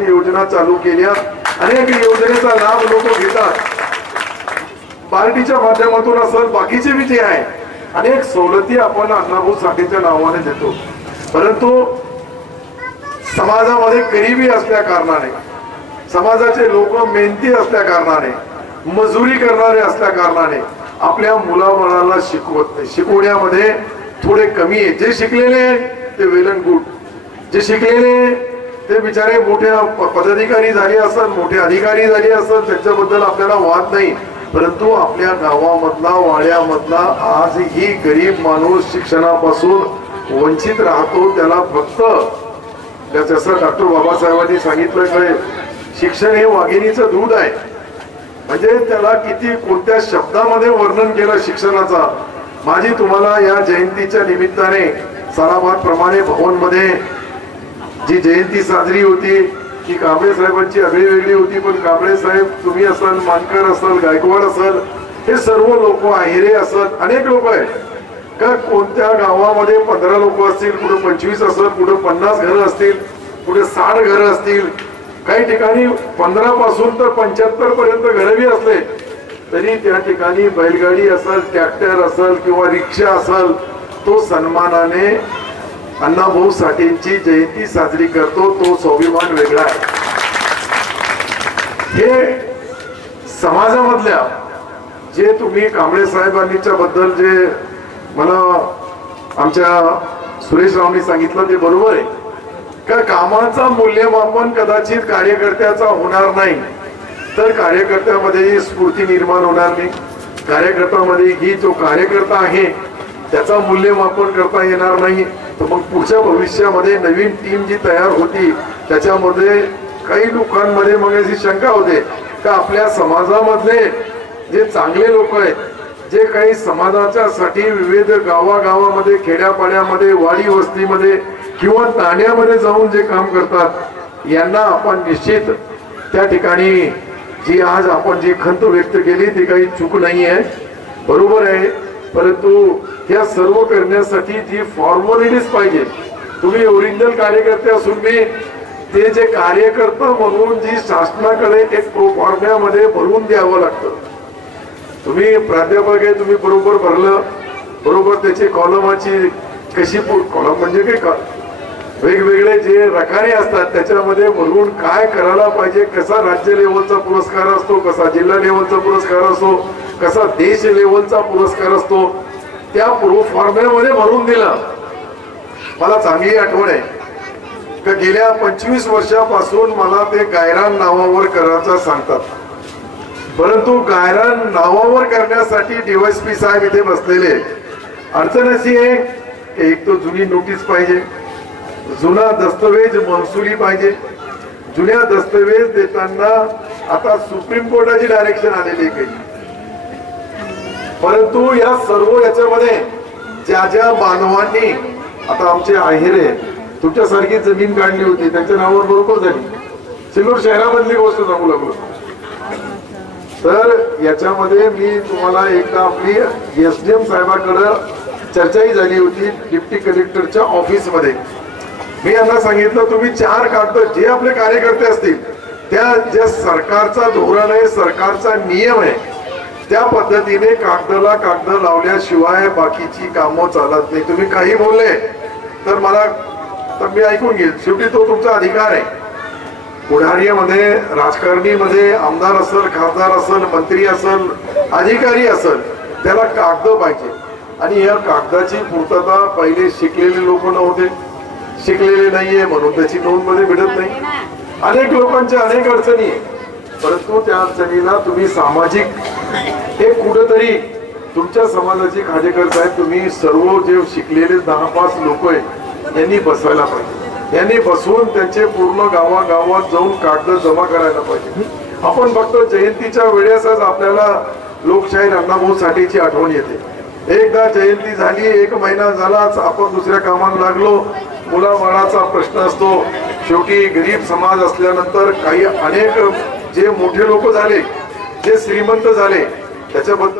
योजना चालू केल्या. अनेक योजनेचा लाभ लोक घेतात. पार्टीच्या माध्यमातून असं बाकीचे बी जे आहे अनेक सवलती आपण अण्णाभाऊ साठेच्या नावाने देतो. परंतु समाजामध्ये गरिबी असल्या कारणाने समाजाचे लोक मेहनती असल्या कारणाने मजुरी करणारे असल्या कारणाने आपल्या मुलाबाळाला शिकवत नाही. शिकवण्यामध्ये थोडे कमी आहे. जे शिकलेले ते वेल अँड गुड जे शिकलेले ते बिचारे मोठे पदाधिकारी झाले असल मोठे अधिकारी झाले असल त्यांच्याबद्दल आपल्याला वाद नाही. परंतु आपल्या गावामधला वाड्यामधला आजही गरीब माणूस शिक्षणापासून वंचित राहतो त्याला फक्त जसं डॉक्टर बाबासाहेबांनी सांगितलं काय शिक्षण हे वाघिणीचं दूध आहे. म्हणजे त्याला किती कोणत्या शब्दामध्ये वर्णन केलं शिक्षणाचा? माझी तुम्हाला या जयंतीच्या निमित्ताने सालाबाद प्रमाणे भवनमध्ये जी जयंती साजरी होती ती कांबळे साहेबांची आगळी वेगळी होती पण कांबळे साहेब तुम्ही असाल मानकर असाल गायकवाड असाल हे सर्व लोक आहिरे असत अनेक लोक आहेत. का कोणत्या गावामध्ये पंधरा लोक असतील कुठं पंचवीस असेल कुठं पन्नास घरं असतील कुठे साठ घरं असतील? काही ठिकाणी पंधरा पासून तर पंच्याहत्तर पर्यंत घरं बी असले तरी त्या ठिकाणी बैलगाडी असेल ट्रॅक्टर असेल किंवा रिक्षा असेल तो सन्मानाने अण्णाभाऊ साठेंची जयंती साजरी करतो तो स्वाभिमान वेगळा आहे. हे समाजामधल्या जे तुम्ही कांबळे साहेबांनीच्या बद्दल जे मला आमच्या सुरेश रावनी सांगितलं ते बरोबर आहे. का कामाचा मूल्यमापन कदाचित कार्यकर्त्याचा होणार नाही तर कार्यकर्त्यामध्ये स्फूर्ती निर्माण होणार नाही. कार्यकर्त्यामध्ये ही जो कार्यकर्ता आहे त्याचा मूल्यमापन करता येणार नाही. तर मग पुढच्या भविष्यामध्ये नवीन टीम जी तयार होती त्याच्यामध्ये काही लोकांमध्ये मग अशी शंका होते. का आपल्या समाजामधले जे चांगले लोक आहेत जे काही समाजाच्या साठी विविध गावागावामध्ये खेड्यापाड्यामध्ये वाडी वस्तीमध्ये किंवा ताण्यामध्ये जाऊन जे काम करतात यांना आपण निश्चित त्या ठिकाणी जी आज आपण जी खंत व्यक्त केली ती काही चूक नाही आहे बरोबर आहे. परंतु या सर्व करण्यासाठी जी फॉर्मॅलिटीज पाहिजे. तुम्ही ओरिजिनल कार्यकर्ते असून मी ते जे कार्यकर्ता म्हणून जी शासनाकडे एक प्रोफॉर्म्यामध्ये भरून द्यावं लागतं. तुम्ही प्राध्यापक आहे तुम्ही बरोबर भरलं बरोबर त्याची कॉलमाची कशी कॉलम म्हणजे काय का वेगवेगळे जे रकाने असतात त्याच्यामध्ये भरून काय करायला पाहिजे कसा राज्य लेवलचा पुरस्कार असतो कसा जिल्हा लेवलचा पुरस्कार असतो कसा देश लेवलचा पुरस्कार असतो त्या पूर्व भरून दिला. मला चांगली आठवण आहे. का गेल्या पंचवीस वर्षापासून मला ते गायरान नावावर करायचं सांगतात. परंतु गायरान नावावर करण्यासाठी डीवायसपी साहेब इथे बसलेले अडचण अशी आहे की एक तो जुनी नोटीस पाहिजे. जुना दस्तवेज महसुली पाहिजे. जुन्या दस्तवेज देताना आता सुप्रीम कोर्टाची डायरेक्शन आलेली आहे काही. परंतु या सर्व याच्यामध्ये ज्या ज्या बांधवांनी आता आमचे आहेरे तुमच्यासारखी जमीन काढली होती त्यांच्या नावावर बरोबर झाली. सिल्लोड शहरामधली गोष्ट सांगू लागलो. तर याच्यामध्ये मी तुम्हाला एकदा आपली एस डी एम साहेबाकडं चर्चाही झाली होती डिप्टी कलेक्टरच्या ऑफिसमध्ये. मी यांना सांगितलं तुम्ही चार कागद जे आपले कार्यकर्ते असतील त्या ज्या सरकारचा धोरण आहे सरकारचा नियम आहे त्या पद्धतीने कागदाला कागद लावल्याशिवाय बाकीची कामं चालत नाही. तुम्ही काही बोलले तर मला तर मी ऐकून घेईल शेवटी तो तुमचा अधिकार आहे. पुढारीमध्ये राजकारणीमध्ये आमदार असेल खासदार असेल मंत्री असेल अधिकारी असेल त्याला कागद पाहिजे. आणि या कागदाची पूर्तता पहिले शिकलेले लोक नव्हते. शिकलेले नाहीये म्हणून त्याची नोंदमध्ये भेटत नाही. अनेक लोकांच्या अनेक अडचणी आहे. परंतु त्या अडचणीला तुम्ही सामाजिक हे कुठंतरी तुमच्या समाजाची खाजेकर साहेब तुम्ही सर्व जे शिकलेले दहा पाच लोक आहेत यांनी बसायला पाहिजे. यांनी बसून त्यांचे पूर्ण गावागावात जाऊन कागद जमा करायला पाहिजे. आपण फक्त जयंतीच्या वेळेसच आपल्याला लोकशाही अण्णाभाऊ साठेची आठवण येते. एकदा जयंती झाली एक महिना झालाच आपण दुसऱ्या कामाला लागलो. मुलाबाळाचा प्रश्न असतो. शेवटी गरीब समाज असल्यानंतर काही अनेक जे मोठे लोक झाले जे श्रीमंत झाले त्याच्याबद्दल